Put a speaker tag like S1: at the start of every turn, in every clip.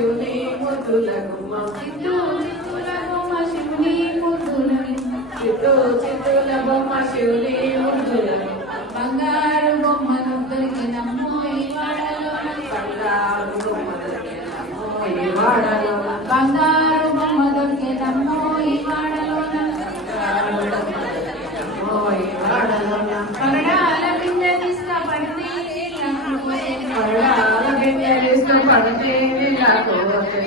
S1: శివుని పొద్దుల గుమ్మ చిత్తూ చిత్తుల బొమ్మ శివుని పొద్దుల చిత్తూ చిత్తుల బొమ్మ శివుని బంగారు బొమ్మను దొరికినమ్మో ఈ బంగారు బొమ్మ దొరికినమ్మో ఈ వాడలో బంగారు బొమ్మ దొరికినమ్మో ఈ వాడలోన పరడాల పరడాల నీళ్ళకోతే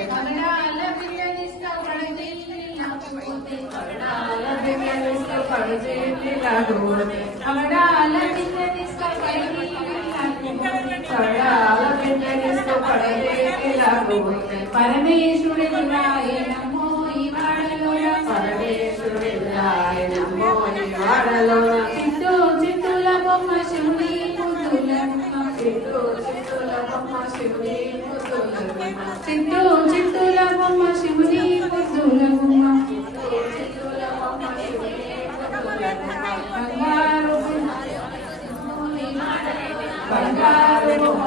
S1: పరమేశ్వరుడి రాయనమో ఈ వాడలోన పరమేశ్వరుడి రాయనమో ఈ వాడలోన చిత్తూ చిత్తుల బొమ్మ శివుని ముద్దుల చిత్తూ చిత్తుల బొమ్మ శివుని ముద్దుల చిత్తూ చిత్తుల బొమ్మ శివుని ముద్దుల గుమ్మ చిత్తుల బొమ్మ శివుని ముద్దుల గుమ్మ బంగారు బంగారు బొమ్మ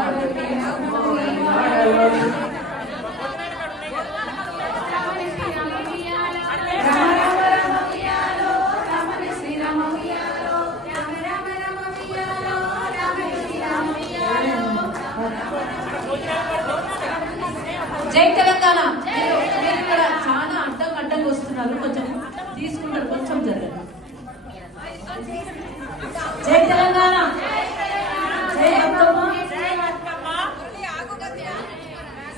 S2: జై తెలంగాణ. మీరు ఇక్కడ చాలా అడ్డం అడ్డం వస్తున్నారు. కొంచెం తీసుకుంటారు. కొంచెం జరగండి జై తెలంగాణ. జై అక్కమ్మ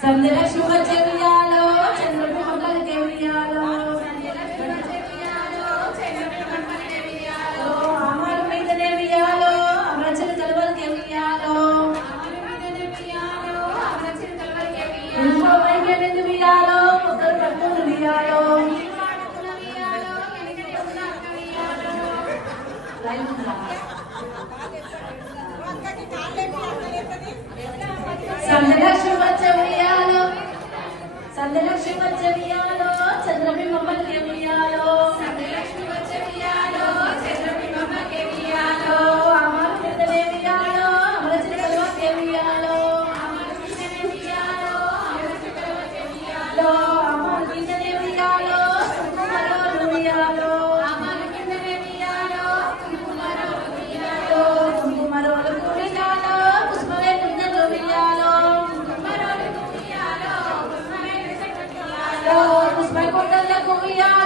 S2: సందల శుభ సందలక్ష్మి Hallelujah.